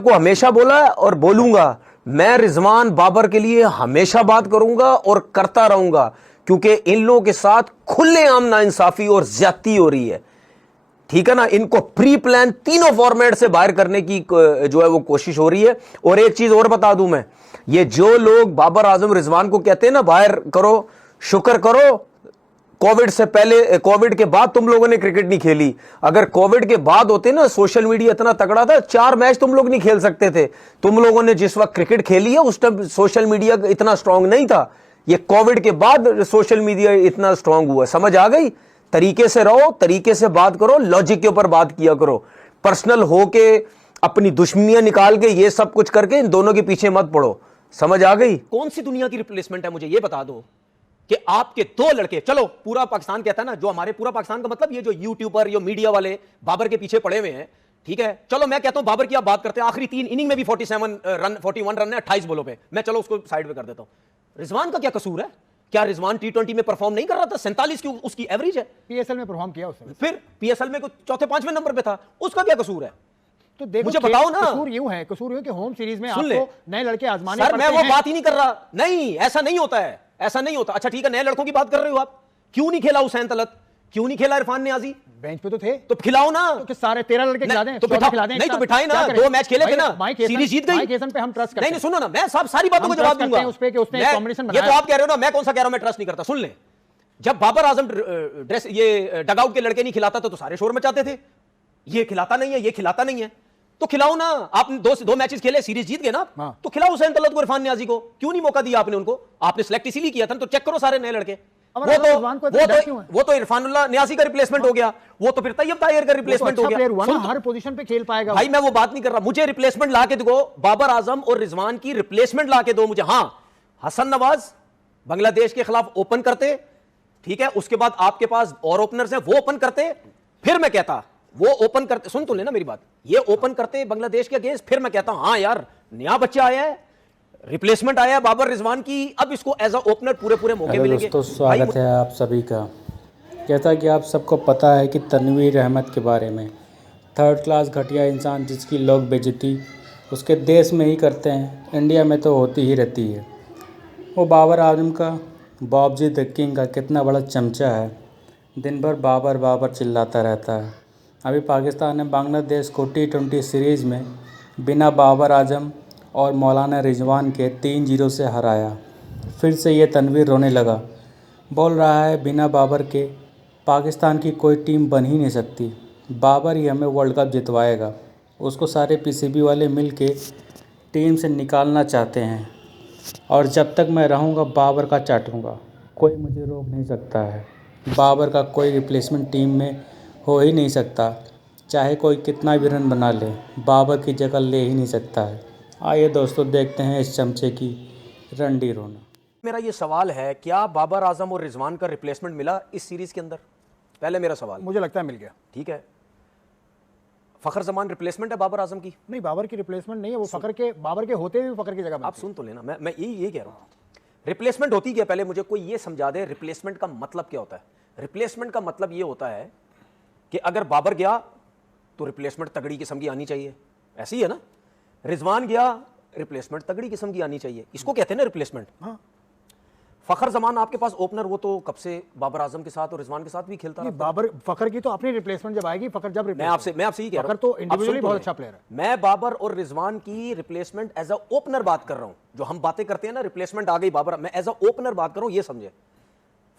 को हमेशा बोला है और बोलूंगा, मैं रिजवान बाबर के लिए हमेशा बात करूंगा और करता रहूंगा, क्योंकि इन लोगों के साथ खुलेआम नाइंसाफी और ज्यादती हो रही है। ठीक है ना, इनको प्री प्लान तीनों फॉर्मेट से बाहर करने की जो है वो कोशिश हो रही है। और एक चीज और बता दूं मैं, ये जो लोग बाबर आजम रिजवान को कहते हैं ना बाहर करो, शुक्र करो कोविड से पहले, कोविड के बाद तुम लोगों ने क्रिकेट नहीं खेली। अगर कोविड के बाद होते ना, सोशल मीडिया इतना तगड़ा था, 4 मैच तुम लोग नहीं खेल सकते थे। तुम लोगों ने जिस वक्त क्रिकेट खेली है उस टाइम सोशल मीडिया इतना स्ट्रांग नहीं था। ये कोविड के बाद सोशल मीडिया इतना स्ट्रांग हुआ। समझ आ गई? तरीके से रहो, तरीके से बात करो, लॉजिक के ऊपर बात किया करो। पर्सनल होके अपनी दुश्मनियां निकाल के ये सब कुछ करके इन दोनों के पीछे मत पड़ो। समझ आ गई? कौन सी दुनिया की रिप्लेसमेंट है, मुझे ये बता दो कि आपके 2 लड़के, चलो पूरा पाकिस्तान कहता है ना, जो हमारे पूरा पाकिस्तान का मतलब ये जो यूट्यूबर, ये मीडिया वाले बाबर के पीछे पड़े हुए हैं, ठीक है, चलो मैं कहता हूं बाबर की आप बात करते हैं, आखिरी 3 इनिंग में भी 41 रन है 28 बॉलों पे, मैं चलो उसको साइड पे कर देता हूं। रिजवान का क्या कसूर है? क्या रिजवान T20 में परफॉर्म नहीं कर रहा था? 47 की उसकी एवरेज है। पीएसएल में परफॉर्म किया उसने, फिर पीएसएल में चौथे 5वें नंबर पे था, उसका क्या कसूर है? तो देखो मुझे बताओ ना। कसूर यूं है कि होम सीरीज में आपको नए लड़के आजमाने सर पड़ते मैं वो हैं। बात ही नहीं कर रहा, नहीं ऐसा नहीं होता है, ऐसा नहीं होता। अच्छा ठीक है, नए लड़कों की बात कर रहे हो आप, क्यों नहीं खेला हुसैन तलत, क्यों नहीं खेला इरफान नियाजी? बेंच पे तो थे, तो खिलाओ ना। तो सारे 13 लड़के खिला दें, तो 14 खिला दें, नहीं तो बिठाए ना, 2 मैच खेले थे ना, सीरीज जीत गई। माइक हेसन पे हम ट्रस्ट करते हैं। नहीं सुनो ना, मैं सब सारी बातों को जवाब दूंगा उस पे कि उसने एक कॉम्बिनेशन ये बनाया। तो आप कह रहे हो ना, मैं कौन सा कह रहा हूं मैं ट्रस्ट नहीं करता। सुन ले, जब बाबर आजम ड्रेस ये डगआउट के लड़के नहीं खिलाता तो सारे शोर मचाते थे, ये खिलाता नहीं है, ये खिलाता नहीं है, तो खिलाओ ना। आपने 2 मैचेस खेले, सीरीज जीत गए ना, तो खिलाओ हुसैन तलत को, इरफान नियाजी को। क्यों नहीं मौका दिया आपने उनको? आपने सिलेक्ट इसीलिए किया था ना, तो चेक करो सारे नए लड़के। वो तो इरफानुल्लाह नियाजी का रिप्लेसमेंट हो गया, वो तो फिर तैयब ताहिर का रिप्लेसमेंट हो गया। हर पोजीशन पे खेल पाएगा भाई, मैं वो बात नहीं कर रहा, मुझे रिप्लेसमेंट ला के दो, बाबर आजम और रिजवान की रिप्लेसमेंट ला के दो मुझे। हां, हसन नवाज बांग्लादेश के खिलाफ ओपन करते, ठीक है, उसके बाद आपके पास और ओपनर्स हैं, वो ओपन करते, फिर मैं कहता वो ओपन करते, सुन तो लेना मेरी बात, ये ओपन करते बांग्लादेश के अगेंस्ट, फिर मैं कहता हूं हां यार नया बच्चा आया है, रिप्लेसमेंट आया है बाबर रिजवान की, अब इसको एज अ ओपनर पूरे मौके मिलेंगे। दोस्तों स्वागत है आप सभी का। जैसा कि आप सबको पता है कि तनवीर अहमद के बारे में, 3rd क्लास घटिया इंसान जिसकी लोग बेइज्जती उसके देश में ही करते हैं, इंडिया में तो होती ही रहती है। वो बाबर आजम का, बाबजी द किंग का कितना बड़ा चमचा है, दिन भर बाबर बाबर चिल्लाता रहता है। अभी पाकिस्तान ने बांग्लादेश को T20 सीरीज़ में बिना बाबर आजम और मौलाना रिजवान के 3-0 से हराया। फिर से ये तनवीर रोने लगा, बोल रहा है बिना बाबर के पाकिस्तान की कोई टीम बन ही नहीं सकती, बाबर ही हमें वर्ल्ड कप जितवाएगा। उसको सारे पीसीबी वाले मिल के टीम से निकालना चाहते हैं, और जब तक मैं रहूँगा बाबर का चाटूँगा, कोई मुझे रोक नहीं सकता है। बाबर का कोई रिप्लेसमेंट टीम में हो ही नहीं सकता, चाहे कोई कितना भी रन बना ले, बाबर की जगह ले ही नहीं सकता है। आइए दोस्तों देखते हैं इस चमचे की रंडी रोना। मेरा ये सवाल है, क्या बाबर आजम और रिजवान का रिप्लेसमेंट मिला इस सीरीज के अंदर? पहले मेरा सवाल। मुझे लगता है मिल गया। ठीक है, फखर जमान रिप्लेसमेंट है बाबर आजम की? नहीं, बाबर की रिप्लेसमेंट नहीं है, वो बाबर के होते हुए फखर की जगह। आप सुन तो लेना, मैं यही कह रहा हूँ, रिप्लेसमेंट होती क्या? पहले मुझे कोई ये समझा दे, रिप्लेसमेंट का मतलब क्या होता है? रिप्लेसमेंट का मतलब ये होता है कि अगर बाबर गया तो रिप्लेसमेंट तगड़ी किस्म की आनी चाहिए, ऐसी ही है ना। रिजवान गया, रिप्लेसमेंट तगड़ी किस्म की आनी चाहिए, इसको कहते हैं ना रिप्लेसमेंट। हाँ, फखर जमान आपके पास ओपनर, वो तो कब से बाबर आजम के साथ और रिजवान के साथ भी खेलता रहा। बाबर फखर की तो अपनी रिप्लेसमेंट जब आएगी, फखर जब मैं आपसे यही कह रहा हूं, तो इंडिविजुअली बहुत अच्छा प्लेयर है। मैं बाबर और रिजवान की रिप्लेसमेंट एज अ ओपनर बात कर रहा हूं। जो हम बातें करते हैं ना, रिप्लेसमेंट आ गई बाबर, मैं एज अ ओपनर बात कर रहा हूं, ये समझे।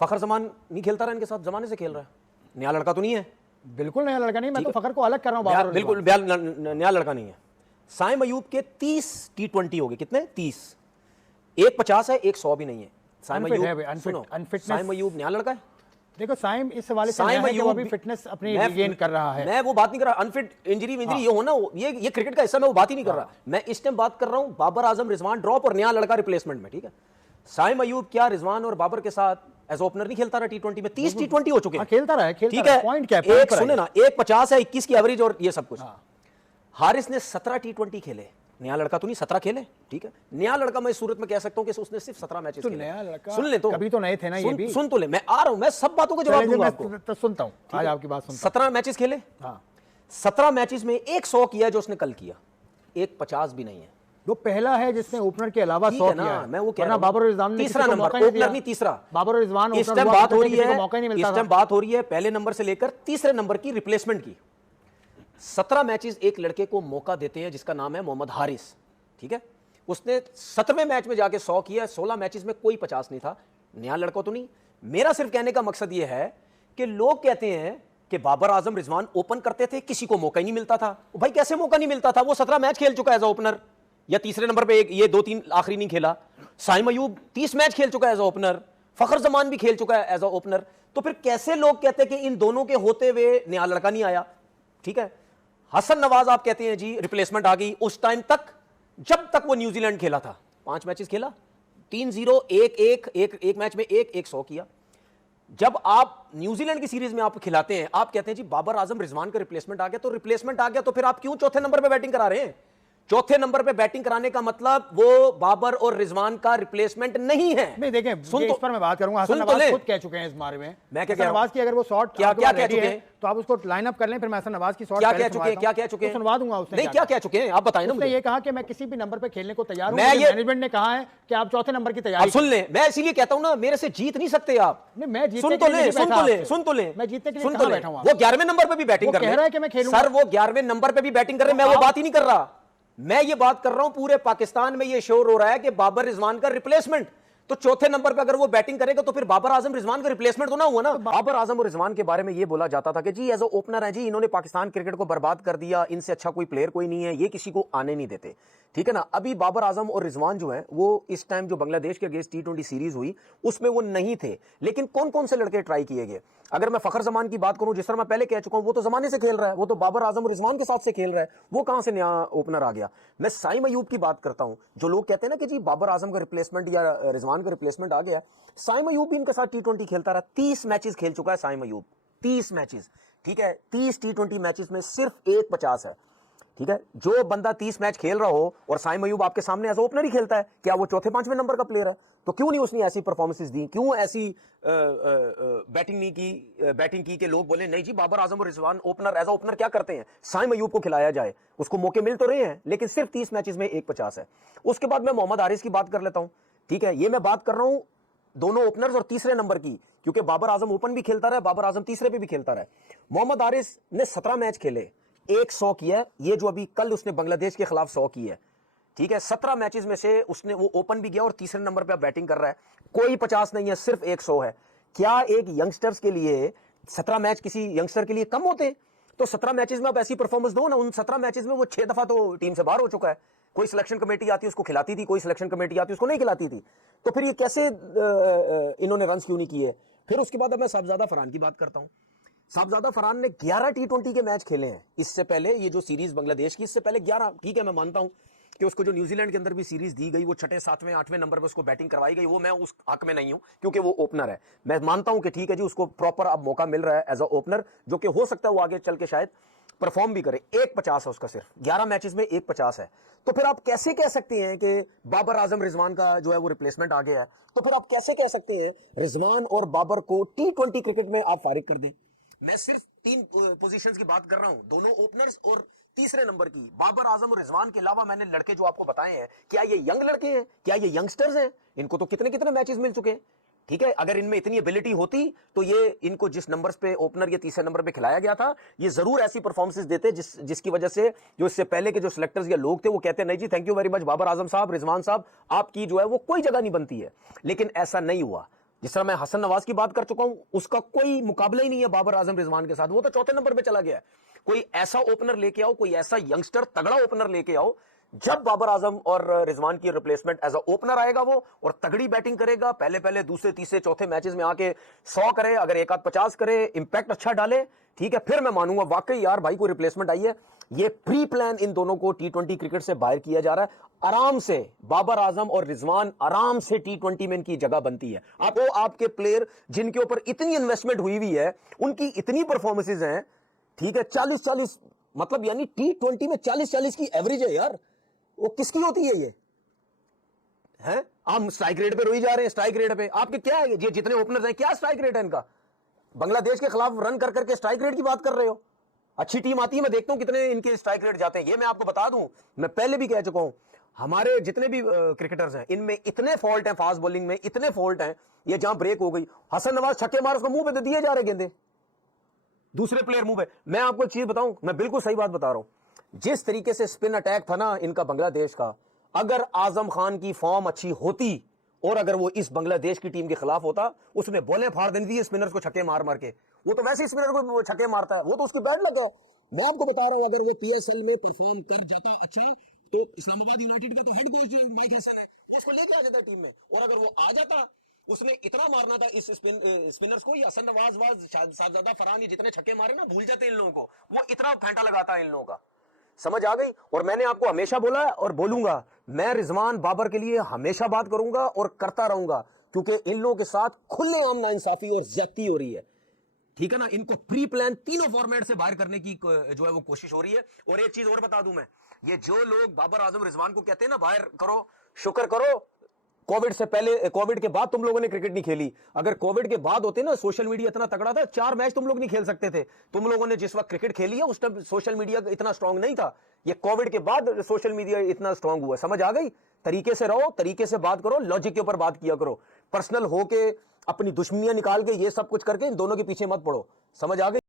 फखर जमान नहीं खेलता रहा इनके साथ, जमाने से खेल रहा है, नया लड़का तो नहीं है। बिल्कुल नया लड़का नहीं, मैं तो फखर को अलग कर रहा हूं। बिल्कुल नया लड़का नहीं है। साइम अयूब के 30 T20 हो गए, कितने? 30। एक 50 है, एक 100 भी नहीं है। साइम अयूब नया लड़का है। देखो साइम इस वाले से वो अभी फिटनेस अपनी रिगेन कर रहा है। मैं वो बात नहीं कर रहा, अनफिट इंजरी ये हो ना, ये क्रिकेट का हिस्सा, मैं वो बात ही नहीं कर रहा। मैं इस टाइम बात कर रहा हूं बाबर आजम रिजवान ड्रॉप और नया लड़का रिप्लेसमेंट में, ठीक है। साइम अयूब क्या रिजवान और बाबर के साथ एज ओपनर नहीं खेलता रहा T20 में? 30 T20 हो चुके हैं, खेलता रहा है, ठीक है। पॉइंट क्या है, एक सुने ना, एक 50 है, 21 की एवरेज और ये सब कुछ। हारिस ने 17 T20 खेले, नया लड़का तो नहीं, 17 खेले, ठीक है। नया लड़का मैं इस सूरत में कह सकता हूं कि उसने सिर्फ 17 मैचेस खेले। नया लड़का सुन ले, तो कभी तो नए थे ना, ये भी सुन तो ले, मैं आ रहा हूं, मैं सब बातों को जवाब दूंगा आपको। तो सुनता हूं, आज आपकी बात सुनता हूं। 17 मैचेस खेले, 17 मैचेस में एक 100 किया जो उसने कल किया, एक 50 भी नहीं है। वो पहला है जिसने ओपनर के अलावा 100 किया है। मैं वो कह रहा हूं, बाबर रिजवान ने तीसरा नंबर, ओपनर नहीं तीसरा, बाबर रिजवान इस टाइम बात हो रही है, इस टाइम बात हो रही है पहले नंबर से लेकर तीसरे नंबर की रिप्लेसमेंट की। 17 मैचेस एक लड़के को मौका देते हैं जिसका नाम है मोहम्मद हारिस, ठीक है। उसने 17वें मैच में जाके 100 किया, 16 मैचेस में कोई 50 नहीं था। नया लड़का तो नहीं। मेरा सिर्फ कहने का मकसद यह है कि लोग कहते हैं कि बाबर आजम रिजवान ओपन करते थे, किसी को मौका ही नहीं मिलता था। भाई कैसे मौका नहीं मिलता था? वो 17 मैच खेल चुका है एज ओपनर, या तीसरे नंबर पे ये 2-3 आखिरी नहीं खेला। साइम अयूब 30 मैच खेल चुका है एज ओपनर, फखर जमान भी खेल चुका है एज ओपनर। तो फिर कैसे लोग कहते हैं कि इन दोनों के होते हुए नया लड़का नहीं आया? ठीक है, हसन नवाज आप कहते हैं जी रिप्लेसमेंट आ गई। उस टाइम तक जब तक वो न्यूजीलैंड खेला था 5 मैचेस खेला, 3-0, 1-1, एक मैच में 1-1 किया। जब आप न्यूजीलैंड की सीरीज में आप खिलाते हैं, आप कहते हैं जी बाबर आजम रिजवान का रिप्लेसमेंट आ गया, तो रिप्लेसमेंट आ गया तो फिर आप क्यों चौथे नंबर पे बैटिंग करा रहे हैं? चौथे नंबर पे बैटिंग कराने का मतलब वो बाबर और रिजवान का रिप्लेसमेंट नहीं है। नहीं देखें, सुन इस पर मैं बात करूंगा। हसन नवाज खुद कह चुके हैं इस बारे में। मैं क्या कह रहा हूं? नवाज की अगर वो शॉट क्या कह चुके हैं तो आप उसको लाइन अप कर लें, फिर मैं हसन नवाज की शॉट क्या कह चुके हैं सुनवा दूंगा। उसने नहीं क्या कह चुके हैं आप बताएं ना मुझे। ये कहा कि मैं किसी भी नंबर पे खेलने को तैयार हूं। मैनेजमेंट ने कहा है कि आप चौथे नंबर की तैयारी सुन लें। मैं इसीलिए कहता हूं ना, मेरे से जीत नहीं सकते आप। मैं सुन तो ले मैं जीतने के लिए कहां बैठा हूं? वो 11वें नंबर पे भी बैटिंग कर रहा है कि मैं खेलूंगा। सर वो 11वें नंबर पे भी बैटिंग कर रहे हैं, मैं वो बात ही नहीं कर रहा। मैं ये बात कर रहा हूं पूरे पाकिस्तान में ये शोर हो रहा है कि बाबर रिजवान का रिप्लेसमेंट। तो चौथे नंबर पे अगर वो बैटिंग करेगा तो फिर बाबर आजम रिजवान का रिप्लेसमेंट तो ना हुआ ना। बाबर आजम और रिजवान के बारे में ये बोला जाता था कि जी एज ओपनर है जी, इन्होंने पाकिस्तान क्रिकेट को बर्बाद कर दिया, इनसे अच्छा कोई प्लेयर कोई नहीं है, ये किसी को आने नहीं देते, ठीक है ना। अभी बाबर आजम और रिजवान जो है वो इस टाइम जो बांग्लादेश के अगेंस्ट T20 सीरीज हुई उसमें वो नहीं थे। लेकिन कौन कौन से लड़के ट्राई किए गए? अगर मैं फखर जमान की बात करूं, जिस तरह मैं पहले कह चुका हूं, वो तो जमाने से खेल रहा है, वो तो बाबर आजम और रिजवान के साथ से खेल रहा है, वो कहां से नया ओपनर आ गया? मैं साइम अयूब की बात करता हूं। जो लोग कहते हैं ना कि जी बाबर आजम का रिप्लेसमेंट या रिजवान का रिप्लेसमेंट आ गया, साइम अयूब भी इनके साथ T20 खेलता रहा। 30 मैचेस खेल चुका है साइम अयूब, 30 मैचेस, ठीक है। 30 T20 मैचेस में सिर्फ 1-50 है, ठीक है। जो बंदा 30 मैच खेल रहा हो और साइम अयूब आपके सामने एज ओपनर ही खेलता है, क्या वो चौथे 5वें नंबर का प्लेयर है? तो क्यों नहीं उसने ऐसी परफॉर्मेंसेस दी? क्यों ऐसी बैटिंग की कि लोग बोले नहीं जी बाबर आजम और रिजवान ओपनर एज ओपनर क्या करते हैं, साइम अयूब को खिलाया जाए। उसको मौके मिल तो रहे हैं, लेकिन सिर्फ 30 मैचेस में 1-50 है। उसके बाद मैं मोहम्मद हारिस की बात कर लेता हूं, ठीक है। ये मैं बात कर रहा हूं दोनों ओपनर्स और तीसरे नंबर की, क्योंकि बाबर आजम ओपन भी खेलता रहा, बाबर आजम तीसरे पे भी खेलता रहा। मोहम्मद हारिस ने 17 मैच खेले, 100 किया है। ये जो अभी कल उसने बांग्लादेश के खिलाफ 100 की है, ठीक है। 17 मैचेस में से उसने वो ओपन भी किया और तीसरे नंबर पे बैटिंग कर रहा है। कोई 50 नहीं है, सिर्फ 100 है। क्या एक यंगस्टर्स के लिए 17 मैच किसी यंगस्टर के लिए कम होते? तो 17 मैचेस में आप ऐसी परफॉर्मेंस दो ना। उन 17 मैचेस में वो 6 दफा तो टीम से बाहर हो चुका है। कोई सिलेक्शन कमेटी आती उसको खिलाती थी, कोई सिलेक्शन कमेटी आती उसको नहीं खिलाती थी। तो फिर ये कैसे इन्होंने रन क्यों नहीं किए? फिर उसके बाद अब मैं साहबजादा फरहान की बात करता हूं। साहबजादा फरहान ने 11 T20 के मैच खेले हैं इससे पहले। ये जो सीरीज बांग्लादेश की, इससे पहले 11, ठीक है। मैं मानता हूं कि उसको जो न्यूजीलैंड के अंदर भी सीरीज दी गई, वो 6, 7, 8वें नंबर पर उसको बैटिंग करवाई गई, वो मैं उस हक में नहीं हूं क्योंकि वो ओपनर है। मैं मानता हूं कि ठीक है जी, उसको प्रॉपर अब मौका मिल रहा है एज अ ओपनर, जो कि हो सकता है वो आगे चल के शायद परफॉर्म भी करे। 1-50 है उसका, सिर्फ 11 मैचेस में 1-50 है। तो फिर आप कैसे कह सकते हैं कि बाबर आजम रिजवान का जो है वो रिप्लेसमेंट आ गया है? तो फिर आप कैसे कह सकते हैं रिजवान और बाबर को T20 क्रिकेट में आप फारिग कर दें? मैं सिर्फ 3 पोजीशंस की बात कर रहा हूं, दोनों ओपनर्स और तीसरे नंबर की। बाबर आजम और रिजवान के अलावा मैंने लड़के जो आपको बताए हैं, क्या ये यंग लड़के हैं? क्या ये यंगस्टर्स हैं? इनको तो कितने कितने मैचेस मिल चुके हैं, ठीक है। अगर इनमें इतनी एबिलिटी होती तो ये इनको जिस नंबर्स पे ओपनर या तीसरे नंबर पे खिलाया गया था, ये जरूर ऐसी परफॉर्मेंसेस देते जिसकी वजह से जो इससे पहले के जो सिलेक्टर्स या लोग थे वो कहते नहीं जी thank you very much Babar Azam साहब, रिजवान साहब, आपकी जो है वो कोई जगह नहीं बनती है। लेकिन ऐसा नहीं हुआ। जिस तरह मैं हसन नवाज की बात कर चुका हूं, उसका कोई मुकाबला ही नहीं है बाबर आजम रिजवान के साथ, वो तो चौथे नंबर पे चला गया। कोई ऐसा ओपनर लेके आओ, कोई ऐसा यंगस्टर तगड़ा ओपनर लेके आओ, जब बाबर आजम और रिजवान की रिप्लेसमेंट एज अ ओपनर आएगा वो, और तगड़ी बैटिंग करेगा, पहले दूसरे तीसरे चौथे मैचेस में आके 100 करे, अगर 1-50 करे, इंपैक्ट अच्छा डाले, ठीक है, फिर मैं मानूंगा वाकई यार भाई कोई रिप्लेसमेंट आई है। ये प्री प्लान इन दोनों को T20 क्रिकेट से बाहर किया जा रहा है। आराम से बाबर आजम और रिजवान आराम से T20 में इनकी जगह बनती है। आपके प्लेयर जिनके ऊपर इतनी इन्वेस्टमेंट हुई हुई है, उनकी इतनी परफॉर्मेंसेज हैं, ठीक है, 40-40, मतलब यानी T20 में 40-40 की एवरेज है यार। वो किसकी होती है ये? हैं? आप स्ट्राइक रेट पे रोई जा रहे हैं, स्ट्राइक रेट पे आपके क्या है? ये जितने ओपनर्स हैं क्या स्ट्राइक रेट है इनका? बांग्लादेश के खिलाफ रन कर करके स्ट्राइक रेट की बात कर रहे हो? अच्छी टीम आती है, मैं देखता हूं कितने इनके स्ट्राइक रेट जाते हैं। ये मैं आपको बता दूं, मैं पहले भी कह चुका हूं, हमारे जितने भी क्रिकेटर्स हैं इनमें इतने फॉल्ट हैं, फास्ट बॉलिंग में इतने फॉल्ट हैं। ये जहां ब्रेक हो गई, हसन नवाज छक्के मार, उसको मुंह पे दिए जा रहे गेंदे, दूसरे प्लेयर मुंह पे। मैं आपको एक चीज बताऊं, मैं बिल्कुल सही बात बता रहा हूं, जिस तरीके से स्पिन अटैक था ना इनका बांग्लादेश का, अगर आजम खान की फॉर्म अच्छी होती और अगर वो इस बांग्लादेश की टीम के खिलाफ होता, उसमें बॉलें फाड़ देनी थी स्पिनर्स को छक्के मार मार के। वो तो वैसे स्पिनर को छक्के मारता है, वो तो उसकी बैट लगा। मैं आपको बता रहा हूं, अगर वो पीएसएल में परफॉर्म कर जाता अच्छा, तो इस्लामाबाद यूनाइटेड का तो हेड कोच जो माइक हसन है, उसको लेके आ जाता टीम में। और अगर वो आ जाता, उसने इतना मारना था इस स्पिनर्स को, ये हसन नवाज साहबजादा फरहान, ये जितने छक्के मारे ना, भूल जाते इन लोगों को, वो इतना फेंटा लगाता है इन लोगों का। समझ आ गई। और मैंने आपको हमेशा बोला है और बोलूंगा, मैं रिजवान बाबर के लिए हमेशा बात करूंगा और करता रहूंगा, क्योंकि इन लोगों के साथ खुलेआम नाइंसाफी और ज्यादती हो रही है। ठीक है ना, इनको प्री प्लान तीनों फॉर्मेट से बाहर करने की जो है वो कोशिश हो रही है। और एक चीज और बता दूं मैं, ये जो लोग बाबर आजम रिजवान को कहते हैं ना बाहर करो, शुक्र करो कोविड से पहले, कोविड के बाद तुम लोगों ने क्रिकेट नहीं खेली। अगर कोविड के बाद होते ना, सोशल मीडिया इतना तगड़ा था, 4 मैच तुम लोग नहीं खेल सकते थे। तुम लोगों ने जिस वक्त क्रिकेट खेली है उस टाइम सोशल मीडिया इतना स्ट्रांग नहीं था। ये कोविड के बाद सोशल मीडिया इतना स्ट्रांग हुआ। समझ आ गई। तरीके से रहो, तरीके से बात करो, लॉजिक के ऊपर बात किया करो। पर्सनल होके अपनी दुश्मनियां निकाल के ये सब कुछ करके इन दोनों के पीछे मत पड़ो। समझ आ गई।